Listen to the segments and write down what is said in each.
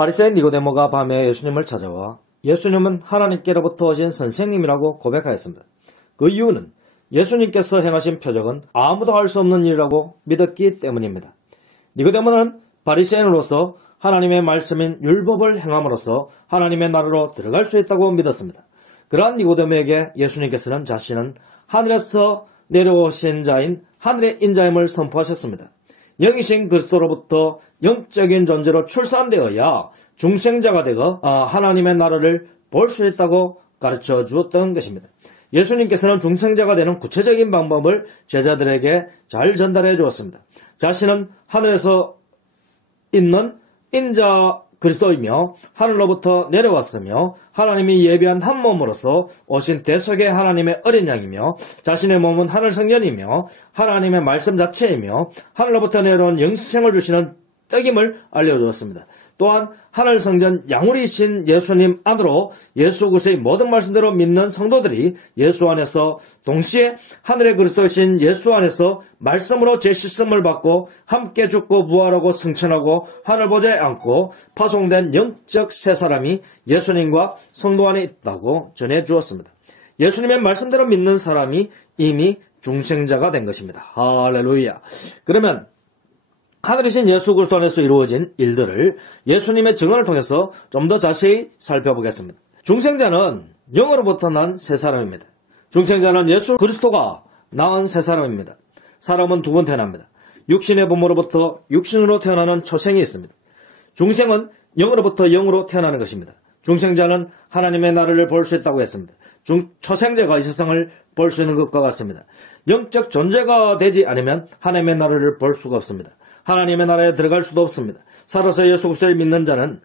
바리새인 니고데모가 밤에 예수님을 찾아와 예수님은 하나님께로부터 오신 선생님이라고 고백하였습니다. 그 이유는 예수님께서 행하신 표적은 아무도 할 수 없는 일이라고 믿었기 때문입니다. 니고데모는 바리새인으로서 하나님의 말씀인 율법을 행함으로써 하나님의 나라로 들어갈 수 있다고 믿었습니다. 그러한 니고데모에게 예수님께서는 자신은 하늘에서 내려오신 자인 하늘의 인자임을 선포하셨습니다. 영이신 그리스도로부터 영적인 존재로 출산되어야 중생자가 되어 하나님의 나라를 볼 수 있다고 가르쳐 주었던 것입니다. 예수님께서는 중생자가 되는 구체적인 방법을 제자들에게 잘 전달해 주었습니다. 자신은 하늘에서 있는 인자 그리스도이며 하늘로부터 내려왔으며 하나님이 예비한 한 몸으로서 오신 대속의 하나님의 어린 양이며 자신의 몸은 하늘 성전이며 하나님의 말씀 자체이며 하늘로부터 내려온 영생을 주시는 떡임을 알려주었습니다. 또한 하늘 성전 양우리이신 예수님 안으로 예수 그리스도의 모든 말씀대로 믿는 성도들이 예수 안에서 동시에 하늘의 그리스도이신 예수 안에서 말씀으로 재씻음을 받고 함께 죽고 부활하고 승천하고 하늘 보좌에 앉고 파송된 영적 새 사람이 예수님과 성도 안에 있다고 전해 주었습니다. 예수님의 말씀대로 믿는 사람이 이미 중생자가 된 것입니다. 할렐루야. 그러면 하늘이신 예수 그리스도 안에서 이루어진 일들을 예수님의 증언을 통해서 좀 더 자세히 살펴보겠습니다. 중생자는 영으로부터 난 새 사람입니다. 중생자는 예수 그리스도가 낳은 새 사람입니다. 사람은 두 번 태어납니다. 육신의 부모로부터 육신으로 태어나는 초생이 있습니다. 중생은 영으로부터 영으로 태어나는 것입니다. 중생자는 하나님의 나라를 볼 수 있다고 했습니다. 초생자가 이 세상을 볼 수 있는 것과 같습니다. 영적 존재가 되지 않으면 하나님의 나라를 볼 수가 없습니다. 하나님의 나라에 들어갈 수도 없습니다. 살아서 예수 그리스도를 믿는 자는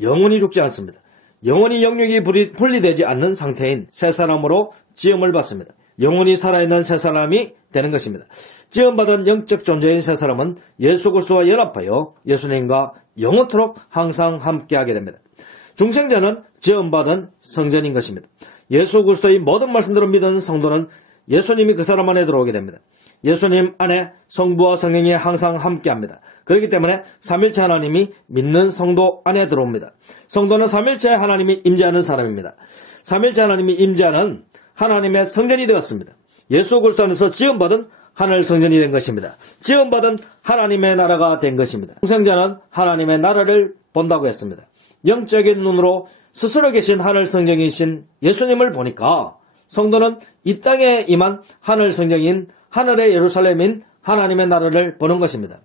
영원히 죽지 않습니다. 영원히 영육이 분리되지 않는 상태인 새 사람으로 지음을 받습니다. 영원히 살아있는 새 사람이 되는 것입니다. 지음받은 영적 존재인 새 사람은 예수 그리스도와 연합하여 예수님과 영원토록 항상 함께하게 됩니다. 중생자는 지음받은 성전인 것입니다. 예수 그리스도의 모든 말씀대로 믿는 성도는 예수님이 그 사람 안에 들어오게 됩니다. 예수님 안에 성부와 성령이 항상 함께합니다. 그렇기 때문에 삼일체 하나님이 믿는 성도 안에 들어옵니다. 성도는 삼일체 하나님이 임재하는 사람입니다. 삼일체 하나님이 임재하는 하나님의 성전이 되었습니다. 예수 그리스도 안에서 지음받은 하늘 성전이 된 것입니다. 지음받은 하나님의 나라가 된 것입니다. 중생자는 하나님의 나라를 본다고 했습니다. 영적인 눈으로 스스로 계신 하늘 성전이신 예수님을 보니까 성도는 이 땅에 임한 하늘 성전인 하늘의 예루살렘인 하나님의 나라를 보는 것입니다.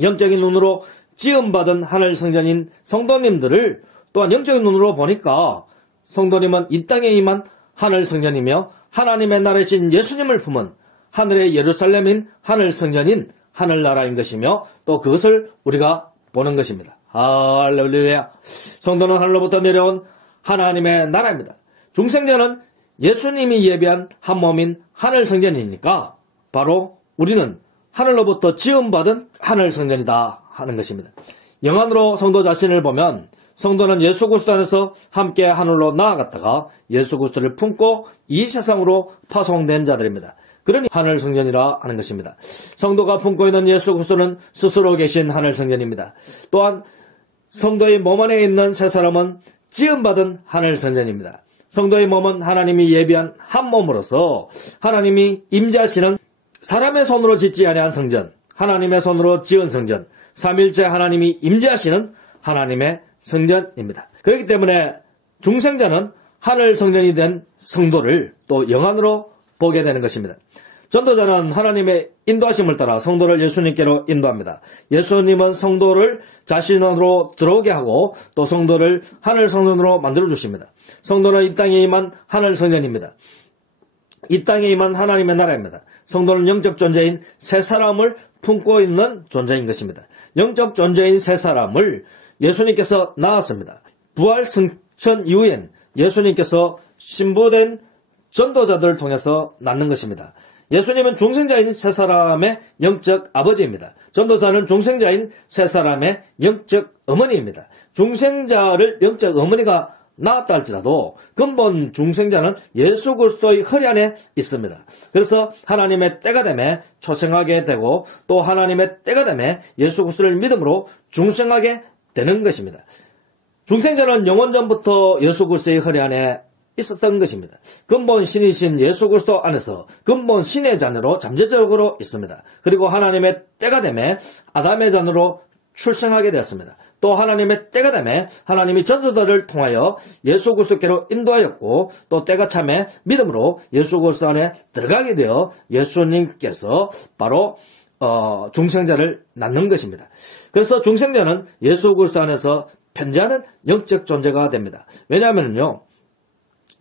영적인 눈으로 지음받은 하늘 성전인 성도님들을 또한 영적인 눈으로 보니까 성도님은 이 땅에 임한 하늘 성전이며 하나님의 나라이신 예수님을 품은 하늘의 예루살렘인 하늘 성전인 하늘나라인 것이며 또 그것을 우리가 보는 것입니다. 할렐루야. 성도는 하늘로부터 내려온 하나님의 나라입니다. 중생자는 예수님이 예비한 한 몸인 하늘 성전이니까 바로 우리는 하늘로부터 지음받은 하늘 성전이다 하는 것입니다. 영안으로 성도 자신을 보면 성도는 예수 그리스도 안에서 함께 하늘로 나아갔다가 예수 그리스도를 품고 이 세상으로 파송된 자들입니다. 그러니 하늘 성전이라 하는 것입니다. 성도가 품고 있는 예수 그리스도는 스스로 계신 하늘 성전입니다. 또한 성도의 몸 안에 있는 새 사람은 지음받은 하늘 성전입니다. 성도의 몸은 하나님이 예비한 한 몸으로서 하나님이 임재하시는 사람의 손으로 짓지 아니한 성전, 하나님의 손으로 지은 성전, 삼일째 하나님이 임재하시는 하나님의 성전입니다. 그렇기 때문에 중생자는 하늘 성전이 된 성도를 또 영안으로 보게 되는 것입니다. 전도자는 하나님의 인도하심을 따라 성도를 예수님께로 인도합니다. 예수님은 성도를 자신으로 들어오게 하고 또 성도를 하늘 성전으로 만들어 주십니다. 성도는 이 땅에 임한 하늘 성전입니다. 이 땅에 임한 하나님의 나라입니다. 성도는 영적 존재인 새 사람을 품고 있는 존재인 것입니다. 영적 존재인 새 사람을 예수님께서 낳았습니다. 부활 승천 이후엔 예수님께서 신부된 전도자들을 통해서 낳는 것입니다. 예수님은 중생자인 새 사람의 영적 아버지입니다. 전도자는 중생자인 새 사람의 영적 어머니입니다. 중생자를 영적 어머니가 낳았다 할지라도 근본 중생자는 예수 그리스도의 허리 안에 있습니다. 그래서 하나님의 때가 되매 초생하게 되고 또 하나님의 때가 되매 예수 그리스도를 믿음으로 중생하게 되는 것입니다. 중생자는 영원 전부터 예수 그리스도의 허리 안에 있었던 것입니다. 근본 신이신 예수 그리스도 안에서 근본 신의 자녀로 잠재적으로 있습니다. 그리고 하나님의 때가 되매 아담의 자녀로 출생하게 되었습니다. 또 하나님의 때가 되매 하나님이 전도자를 통하여 예수 그리스도께로 인도하였고 또 때가 참에 믿음으로 예수 그리스도 안에 들어가게 되어 예수님께서 바로 중생자를 낳는 것입니다. 그래서 중생자는 예수 그리스도 안에서 편지하는 영적 존재가 됩니다. 왜냐하면요,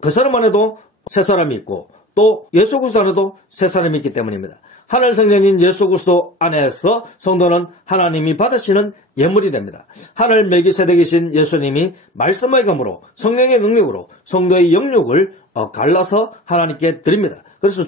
그 사람 안에도 새 사람이 있고 또 예수 그리스도 안에도 새 사람이 있기 때문입니다. 하늘 성령인 예수 그리스도 안에서 성도는 하나님이 받으시는 예물이 됩니다. 하늘 mel기세덱이신 예수님이 말씀의 검으로 성령의 능력으로 성도의 영육을 갈라서 하나님께 드립니다. 그래서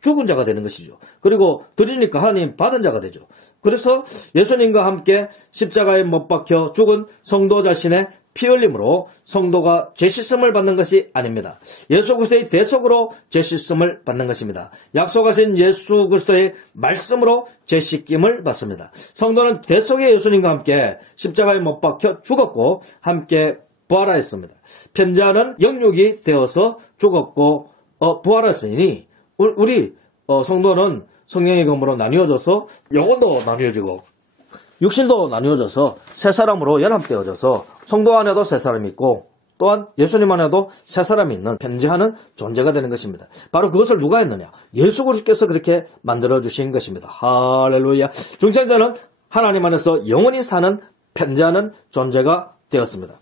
죽은 자가 되는 것이죠. 그리고 드리니까 하나님 받은 자가 되죠. 그래서 예수님과 함께 십자가에 못 박혀 죽은 성도 자신의 피 흘림으로 성도가 죄 씻음을 받는 것이 아닙니다. 예수 그리스도의 대속으로 죄 씻음을 받는 것입니다. 약속하신 예수 그리스도의 말씀으로 죄 씻김을 받습니다. 성도는 대속의 예수님과 함께 십자가에 못 박혀 죽었고 함께 부활하였습니다. 편지하는 영육이 되어서 죽었고 부활하였으니 우리 성도는 성령의 검으로 나뉘어져서 영혼도 나뉘어지고 육신도 나뉘어져서 새 사람으로 연합되어져서 성도 안에도 새 사람이 있고 또한 예수님 안에도 새 사람이 있는 편지하는 존재가 되는 것입니다. 바로 그것을 누가 했느냐? 예수 그리스도께서 그렇게 만들어주신 것입니다. 할렐루야. 중생자는 하나님 안에서 영원히 사는 편지하는 존재가 되었습니다.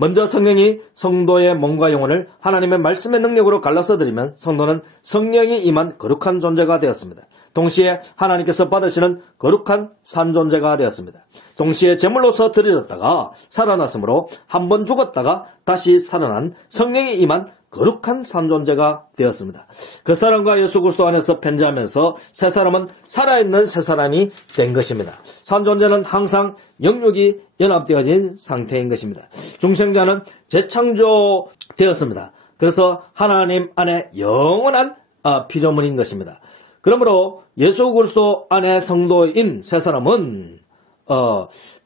먼저 성령이 성도의 몸과 영혼을 하나님의 말씀의 능력으로 갈라서 드리면 성도는 성령이 임한 거룩한 존재가 되었습니다. 동시에 하나님께서 받으시는 거룩한 산 존재가 되었습니다. 동시에 제물로서 드려졌다가 살아났으므로 한 번 죽었다가 다시 살아난 성령이 임한 거룩한 산 존재가 되었습니다. 그 사람과 예수 그리스도 안에서 편지하면서 새 사람은 살아있는 새 사람이 된 것입니다. 산 존재는 항상 영육이 연합되어진 상태인 것입니다. 중생자는 재창조되었습니다. 그래서 하나님 안에 영원한 피조물인 것입니다. 그러므로 예수 그리스도 안에 성도인 새 사람은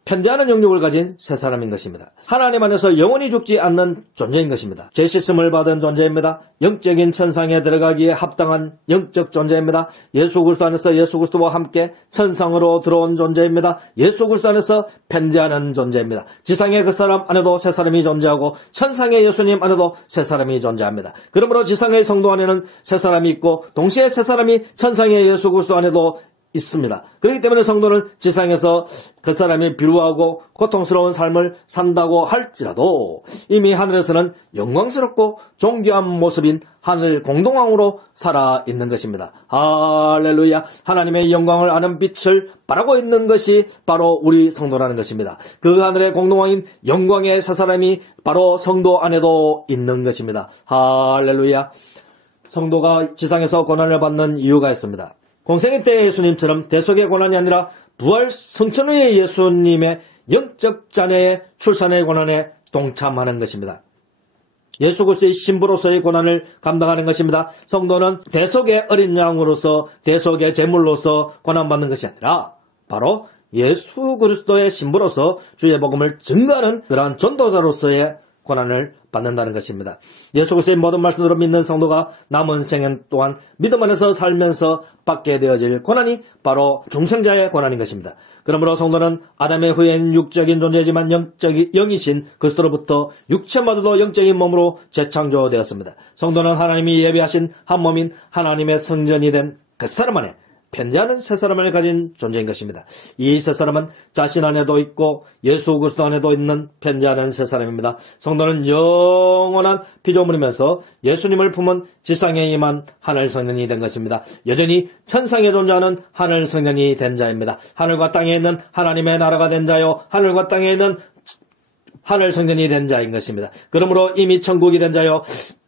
편지하는 영육을 가진 새 사람인 것입니다. 하나님 안에서 영원히 죽지 않는 존재인 것입니다. 죄 씻음을 받은 존재입니다. 영적인 천상에 들어가기에 합당한 영적 존재입니다. 예수 그리스도 안에서 예수 그리스도와 함께 천상으로 들어온 존재입니다. 예수 그리스도 안에서 편지하는 존재입니다. 지상의 그 사람 안에도 새 사람이 존재하고 천상의 예수님 안에도 새 사람이 존재합니다. 그러므로 지상의 성도 안에는 새 사람이 있고 동시에 새 사람이 천상의 예수 그리스도 안에도 있습니다. 그렇기 때문에 성도는 지상에서 그 사람이 비루하고 고통스러운 삶을 산다고 할지라도 이미 하늘에서는 영광스럽고 존귀한 모습인 하늘 공동왕으로 살아있는 것입니다. 할렐루야. 하나님의 영광을 아는 빛을 바라고 있는 것이 바로 우리 성도라는 것입니다. 그 하늘의 공동왕인 영광의 새 사람이 바로 성도 안에도 있는 것입니다. 할렐루야. 성도가 지상에서 고난을 받는 이유가 있습니다. 공생의 때 예수님처럼 대속의 고난이 아니라 부활 성천 후의 예수님의 영적 자녀의 출산의 고난에 동참하는 것입니다. 예수 그리스도의 신부로서의 고난을 감당하는 것입니다. 성도는 대속의 어린 양으로서 대속의 제물로서 고난받는 것이 아니라 바로 예수 그리스도의 신부로서 주의 복음을 증거하는 그러한 전도자로서의 고난을 받는다는 것입니다. 예수 그리스도의 모든 말씀으로 믿는 성도가 남은 생엔 또한 믿음 안에서 살면서 받게 되어질 고난이 바로 중생자의 고난인 것입니다. 그러므로 성도는 아담의 후예인 육적인 존재지만 영이신 그리스도로부터 육체마저도 영적인 몸으로 재창조되었습니다. 성도는 하나님이 예비하신 한 몸인 하나님의 성전이 된 그 사람 안에 편지하는 새 사람을 가진 존재인 것입니다. 이 새 사람은 자신 안에도 있고 예수 그리스도 안에도 있는 편지하는 새 사람입니다. 성도는 영원한 피조물이면서 예수님을 품은 지상에 임한 하늘 성년이 된 것입니다. 여전히 천상에 존재하는 하늘 성년이 된 자입니다. 하늘과 땅에 있는 하나님의 나라가 된 자요 하늘과 땅에 있는 하늘 성년이 된 자인 것입니다. 그러므로 이미 천국이 된 자요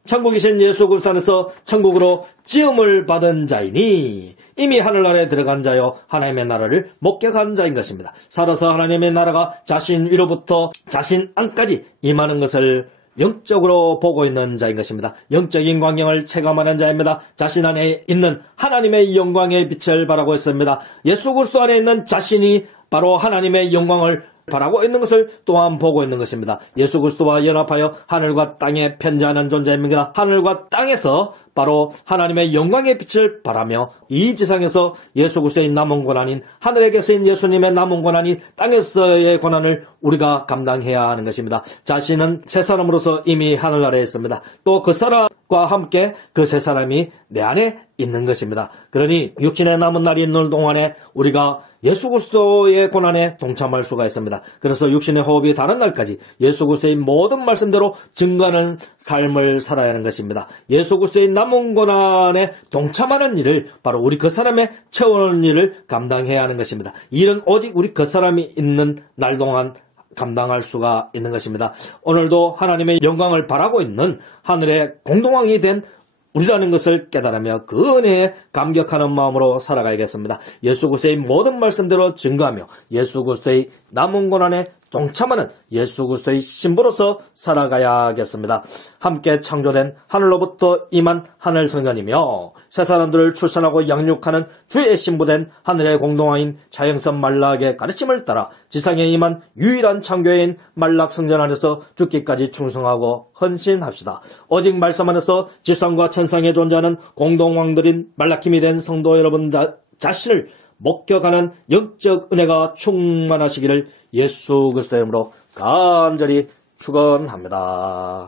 천국이신 예수 그리스도 안에서 천국으로 지음을 받은 자이니 이미 하늘나라에 들어간 자요 하나님의 나라를 목격한 자인 것입니다. 살아서 하나님의 나라가 자신 위로부터 자신 안까지 임하는 것을 영적으로 보고 있는 자인 것입니다. 영적인 광경을 체감하는 자입니다. 자신 안에 있는 하나님의 영광의 빛을 바라고 있습니다. 예수 그리스도 안에 있는 자신이 바로 하나님의 영광을 바라고 있는 것을 또한 보고 있는 것입니다. 예수 그리스도와 연합하여 하늘과 땅에 편재하는 존재입니다. 하늘과 땅에서 바로 하나님의 영광의 빛을 바라며 이 지상에서 예수 그리스도의 남은 고난인 하늘에 계신 예수님의 남은 고난이 땅에서의 고난을 우리가 감당해야 하는 것입니다. 자신은 새 사람으로서 이미 하늘나라에 있습니다. 또 그 사람과 함께 그 새 사람이 내 안에 있는 것입니다. 그러니 육신의 남은 날이 있는 동안에 우리가 예수 그리스도의 고난에 동참할 수가 있습니다. 그래서 육신의 호흡이 다른 날까지 예수 그리스도의 모든 말씀대로 증거하는 삶을 살아야 하는 것입니다. 예수 그리스도의 남은 고난에 동참하는 일을 바로 우리 그 사람의 채우는 일을 감당해야 하는 것입니다. 이 일은 오직 우리 그 사람이 있는 날 동안 감당할 수가 있는 것입니다. 오늘도 하나님의 영광을 바라고 있는 하늘의 공동왕이 된 우리라는 것을 깨달으며 그 은혜에 감격하는 마음으로 살아가야겠습니다. 예수 그리스도의 모든 말씀대로 증거하며 예수 그리스도의 남은 고난에 동참하는 예수 그리스도의 신부로서 살아가야겠습니다. 함께 창조된 하늘로부터 임한 하늘 성전이며 새 사람들을 출산하고 양육하는 주의 신부된 하늘의 공동왕인 차영선 말락의 가르침을 따라 지상에 임한 유일한 창조인 말락 성전 안에서 죽기까지 충성하고 헌신합시다. 오직 말씀 안에서 지상과 천상에 존재하는 공동왕들인 말라킴이 된 성도 여러분 자신을 목격하는 영적 은혜가 충만하시기를 예수 그리스도의 이름으로 간절히 축원합니다.